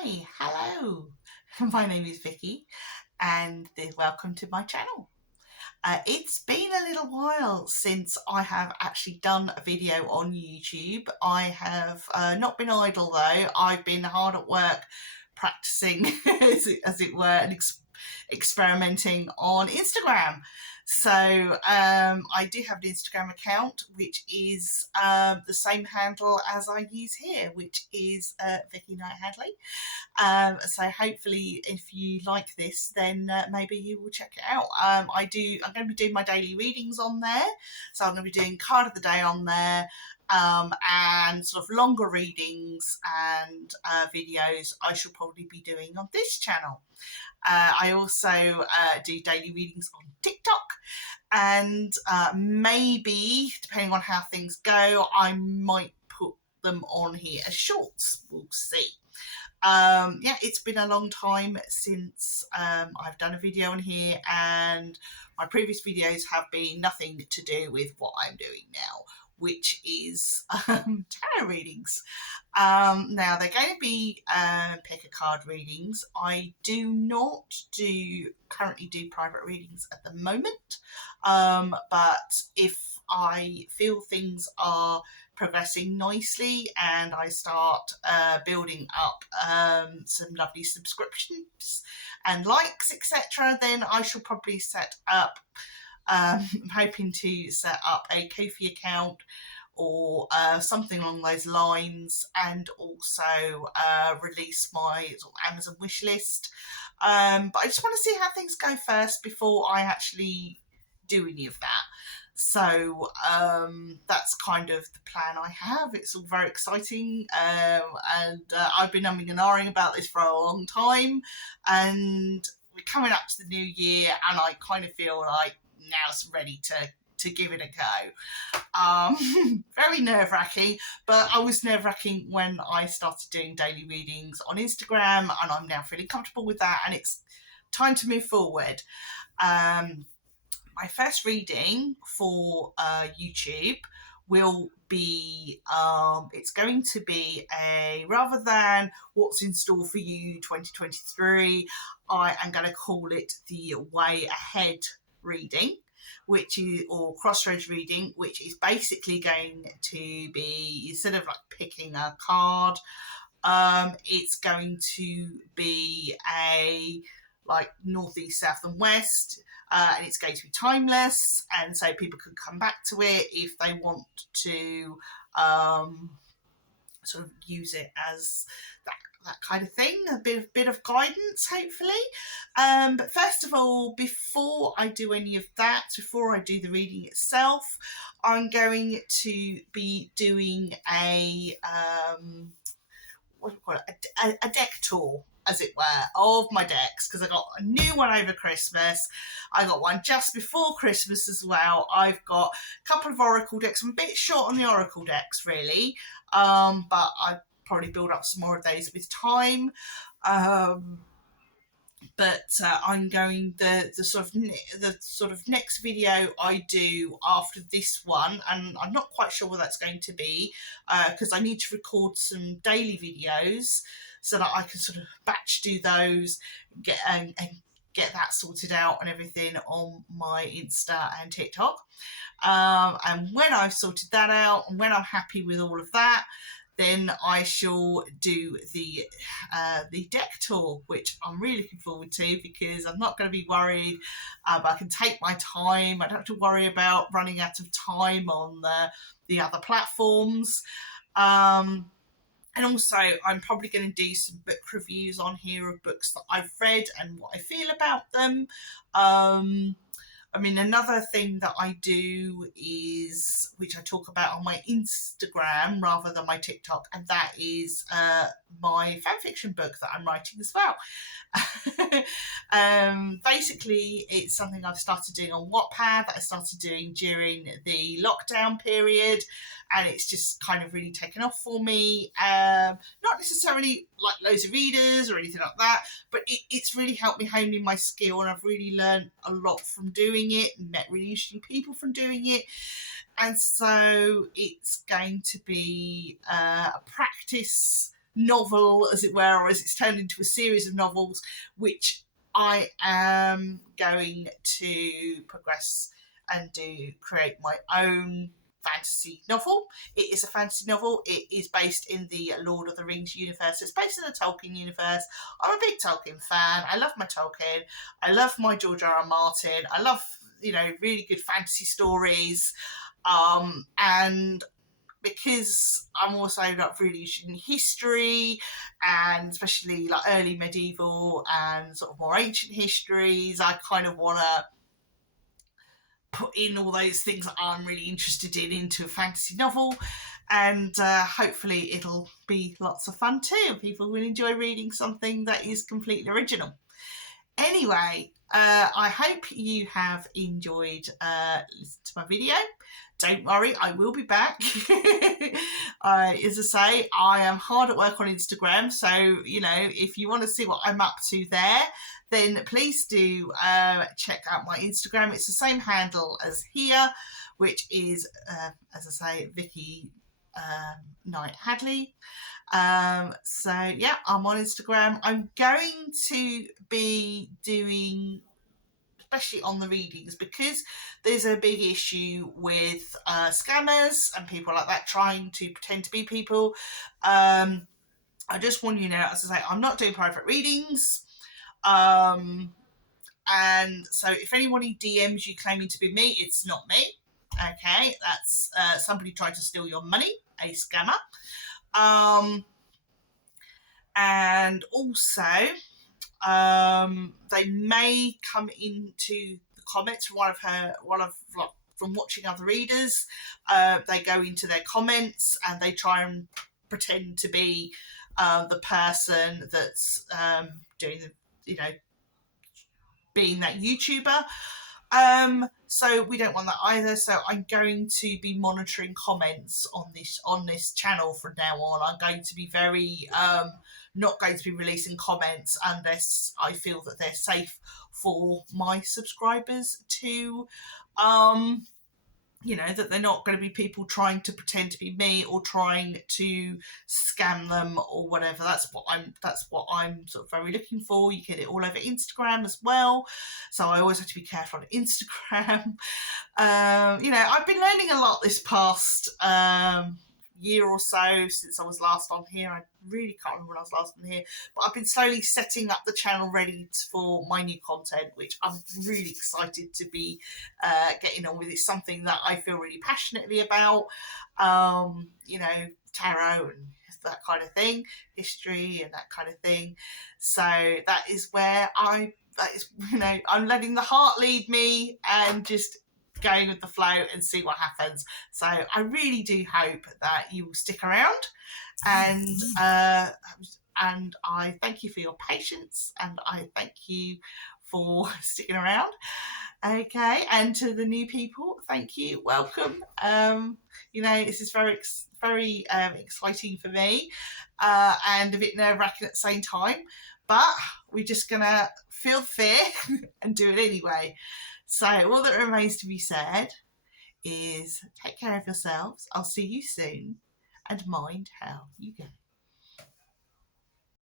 Hi, hello. My name is Vicky and welcome to my channel. It's been a little while since I have actually done a video on YouTube. I have not been idle though. I've been hard at work practicing, as it were, and experimenting on Instagram. So I do have an Instagram account, which is the same handle as I use here, which is Vicky Knight Hadley. So hopefully, if you like this, then maybe you will check it out. I'm going to be doing my daily readings on there, so I'm going to be doing card of the day on there. And sort of longer readings and videos I shall probably be doing on this channel. I also do daily readings on TikTok, and maybe, depending on how things go, I might put them on here as shorts. We'll see. Yeah, it's been a long time since I've done a video on here, and my previous videos have been nothing to do with what I'm doing now, which is tarot readings. Now they're going to be pick a card readings. I do not currently do private readings at the moment, but if I feel things are progressing nicely and I start building up some lovely subscriptions and likes, etc., then I shall probably set up, I'm hoping to set up a Ko-fi account or something along those lines, and also release my sort of Amazon wish list. But I just want to see how things go first before I actually do any of that. So that's kind of the plan I have. It's all very exciting, and I've been umming and ahhing about this for a long time, and we're coming up to the new year, and I kind of feel like now it's ready to give it a go. Very nerve-wracking, but I was nerve-wracking when I started doing daily readings on Instagram, and I'm now feeling comfortable with that, and it's time to move forward. My first reading for YouTube will be, it's going to be a, rather than what's in store for you 2023, I am going to call it the way ahead reading, which is, or crossroads reading, which is basically going to be, instead of like picking a card, it's going to be a like northeast, south and west, and it's going to be timeless, and so people can come back to it if they want to sort of use it as that kind of thing, a bit of guidance, hopefully. But first of all, before I do any of that, before I do the reading itself, I'm going to be doing a what do you call it? A deck tour, as it were, of my decks, because I got a new one over Christmas. I got one just before Christmas as well. I've got a couple of Oracle decks. I'm a bit short on the Oracle decks, really, but I probably build up some more of those with time. But I'm going the sort of next video I do after this one, and I'm not quite sure what that's going to be, because I need to record some daily videos so that I can sort of batch do those, and get that sorted out and everything on my Insta and TikTok. And when I've sorted that out and when I'm happy with all of that, then I shall do the deck tour, which I'm really looking forward to, because I'm not going to be worried. But I can take my time. I don't have to worry about running out of time on the other platforms. And also, I'm probably going to do some book reviews on here of books that I've read and what I feel about them. I mean, another thing that I do is, which I talk about on my Instagram rather than my TikTok, and that is my fanfiction book that I'm writing as well. Basically, it's something I've started doing on Wattpad, that I started doing during the lockdown period, and it's just kind of really taken off for me. Not necessarily like loads of readers or anything like that, but it's really helped me hone in my skill, and I've really learned a lot from doing it and met really interesting people from doing it. And so it's going to be a practice novel, as it were, or as it's turned into a series of novels, which I am going to progress and create my own fantasy novel. It is a fantasy novel. It is based in the Lord of the Rings universe. It's based in the Tolkien universe. I'm a big Tolkien fan. I love my Tolkien. I love my George R.R. Martin. I love, really good fantasy stories. And because I'm also like really interested in history, and especially like early medieval and sort of more ancient histories, I kind of want to put in all those things that I'm really interested in into a fantasy novel, and hopefully it'll be lots of fun too. People will enjoy reading something that is completely original. Anyway, I hope you have enjoyed listening to my video. Don't worry, I will be back. As I say, I am hard at work on Instagram, so if you want to see what I'm up to there, then please do check out my Instagram. It's the same handle as here, which is, as I say, Vicky Knight Hadley. So yeah, I'm on Instagram. I'm going to be doing, especially on the readings, because there's a big issue with scammers and people like that trying to pretend to be people. I just want you to know, as I say, I'm not doing private readings. And so if anybody DMs you claiming to be me, it's not me. Okay, that's somebody trying to steal your money, a scammer. And also, they may come into the comments from watching other readers. They go into their comments and they try and pretend to be the person that's doing the, being that YouTuber. So we don't want that either. So I'm going to be monitoring comments on this channel from now on. I'm going to be very not going to be releasing comments unless I feel that they're safe for my subscribers to that they're not going to be people trying to pretend to be me or trying to scam them or whatever. That's what I'm sort of very looking for. You get it all over Instagram as well, so I always have to be careful on Instagram. I've been learning a lot this past year or so since I was last on here. I really can't remember when I was last on here, but I've been slowly setting up the channel ready for my new content, which I'm really excited to be getting on with. It's something that I feel really passionately about, tarot and that kind of thing, history and that kind of thing. So that is where I'm letting the heart lead me and just going with the flow and see what happens. So I really do hope that you will stick around, and I thank you for your patience, and I thank you for sticking around. Okay, and to the new people, thank you, welcome. This is very exciting for me, and a bit nerve-wracking at the same time, but we're just gonna feel fear and do it anyway. So all that remains to be said is take care of yourselves. I'll see you soon, and mind how you go.